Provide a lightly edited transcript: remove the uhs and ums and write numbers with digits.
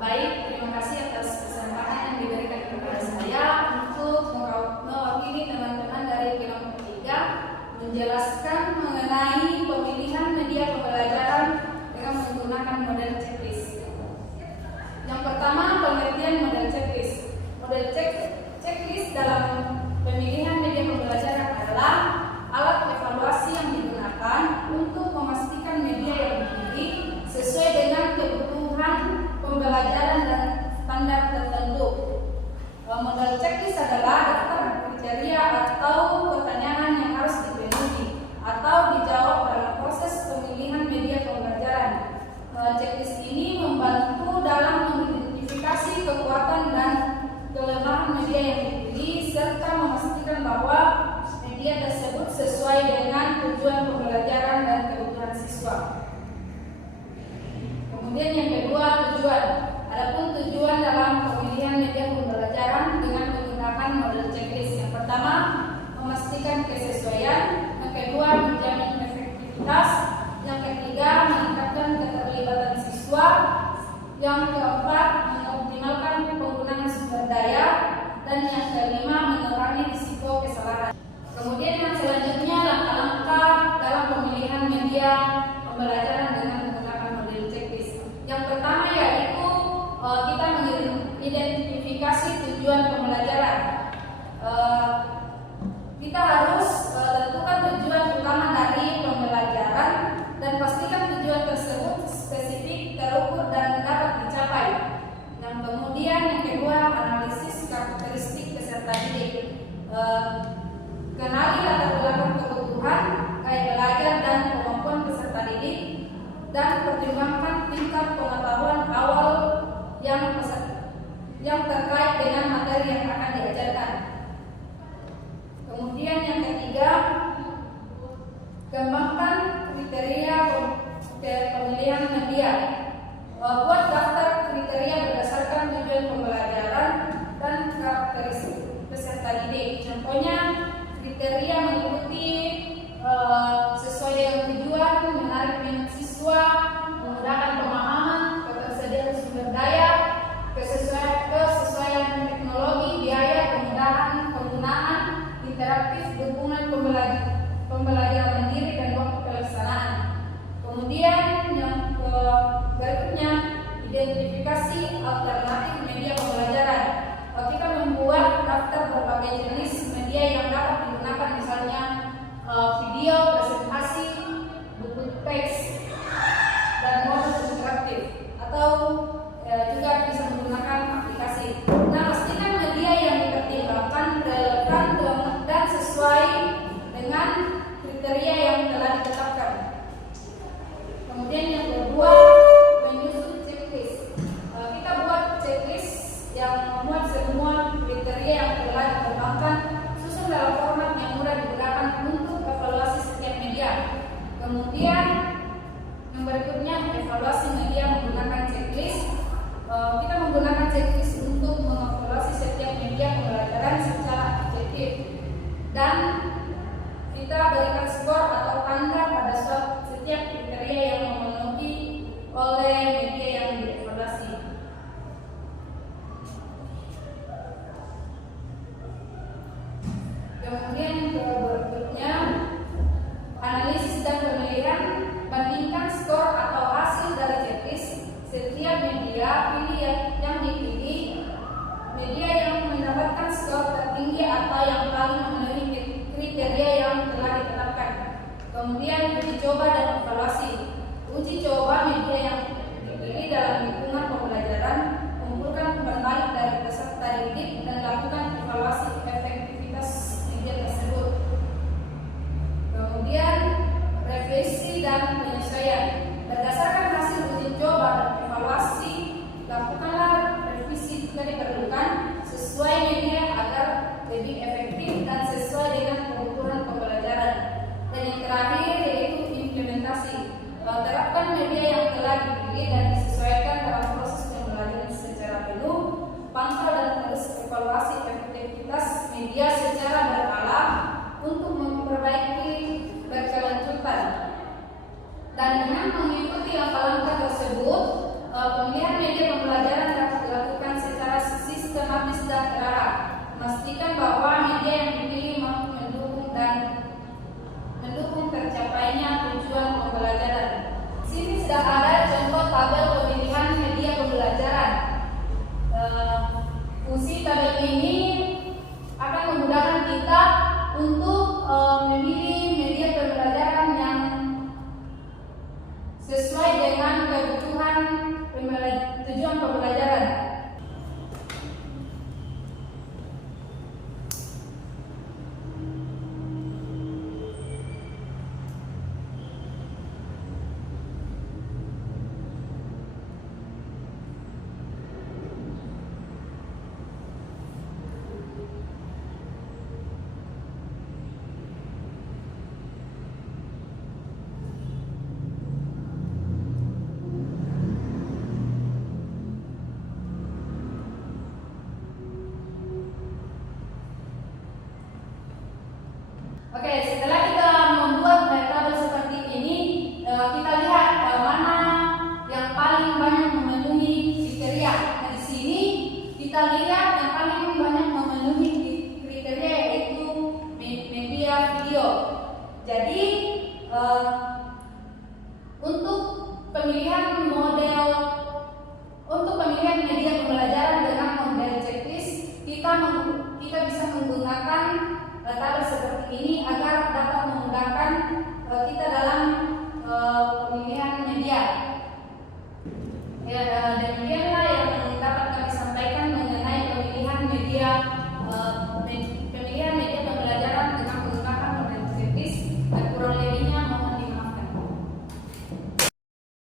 Baik, terima kasih atas kesempatan yang diberikan kepada saya untuk mewakili teman-teman dari kelompok 3 menjelaskan mengenai pemilihan media pembelajaran dengan menggunakan model checklist. Yang pertama, pengertian model checklist. Model checklist dalam pemilihan media pembelajaran adalah alat evaluasi yang digunakan untuk memastikan media yang dipilih sesuai dengan kebutuhan pembelajaran dan standar tertentu. Model checklist adalah daftar kriteria atau pertanyaan yang harus dipenuhi atau dijawab dalam proses pemilihan media pembelajaran. Checklist ini membantu dalam mengidentifikasi kekuatan dan kelemahan media yang dipilih serta memastikan bahwa media tersebut sesuai dengan tujuan pembelajaran dan kebutuhan siswa. Kemudian yang kedua, tujuan. Adapun tujuan dalam pemilihan media pembelajaran dengan menggunakan model checklist. Yang pertama, memastikan kesesuaian. Yang kedua, menjamin efektivitas. Yang ketiga, meningkatkan keterlibatan siswa. Yang keempat, mengoptimalkan penggunaan sumber daya. Dan yang kelima, mengurangi risiko kesalahan. Kemudian yang selanjutnya, langkah-langkah dalam pemilihan media pembelajaran dengan menggunakan model checklist. Yang pertama yaitu kita mengidentifikasi tujuan pembelajaran. Kita harus tentukan tujuan utama dari pembelajaran dan pastikan tujuan tersebut spesifik, terukur, dan dapat dicapai. Dan kemudian yang kedua, analisis karakteristik peserta didik. Kenali latar belakang kebutuhan, gaya belajar, dan kemampuan peserta didik, dan pertimbangkan tingkat pengetahuan awal yang terkait dengan materi yang akan diajarkan. Kemudian yang ketiga, kembangkan kriteria pemilihan media. Buat daftar kriteria berdasarkan tujuan pembelajaran dan karakteristik peserta didik. Contohnya, kriteria meliputi sesuai dengan tujuan, menarik minat siswa, menggunakan pemahaman, ketersediaan sumber daya, kesesuaian teknologi, biaya, kemudahan penggunaan, interaktif, dukungan pembelajaran mandiri, dan waktu pelaksanaan. Kemudian yang berikutnya, identifikasi alternatif media pembelajaran. Kita membuat daftar berbagai jenis media yang dapat digunakan, misalnya video, presentasi, buku teks, dan modul interaktif, atau juga bisa menggunakan aplikasi. Nah, pastikan media yang dipertimbangkan relevan dan sesuai dengan kriteria yang telah ditetapkan. Kemudian yang kedua, menyusun checklist. Kita buat checklist yang memuat semua kriteria yang telah dikembangkan, susun dalam format yang mudah digunakan untuk evaluasi setiap media. Kemudian yang berikutnya, evaluasi media menggunakan checklist. Kita menggunakan checklist untuk mengevaluasi setiap media pembelajaran secara objektif, dan kita berikan skor atau tanda pada setiap kriteria yang memenuhi oleh media yang dievaluasi. Kemudian berikutnya, analisis dan pemilihan. Bandingkan skor atau hasil dari checklist setiap media yang dipilih. Media yang mendapatkan skor tertinggi atau yang paling memenuhi kriteria yang telah ditetapkan. Kemudian uji coba dan evaluasi. Uji coba media yang dipilih dalam lingkungan pembelajaran, kumpulkan umpan balik dari peserta didik dan lakukan evaluasi efektivitas media tersebut. Kemudian revisi dan penyesuaian. Berdasarkan hasil uji coba dan evaluasi, lakukanlah revisi jika diperlukan sesuai media agar lebih efektif dan sesuai dengan kebutuhan pembelajaran. Dan yang terakhir yaitu implementasi. Terapkan media yang pemilihan media pembelajaran dengan model checklist, kita bisa menggunakan tabel seperti ini agar dapat memudahkan kita dalam pemilihan media.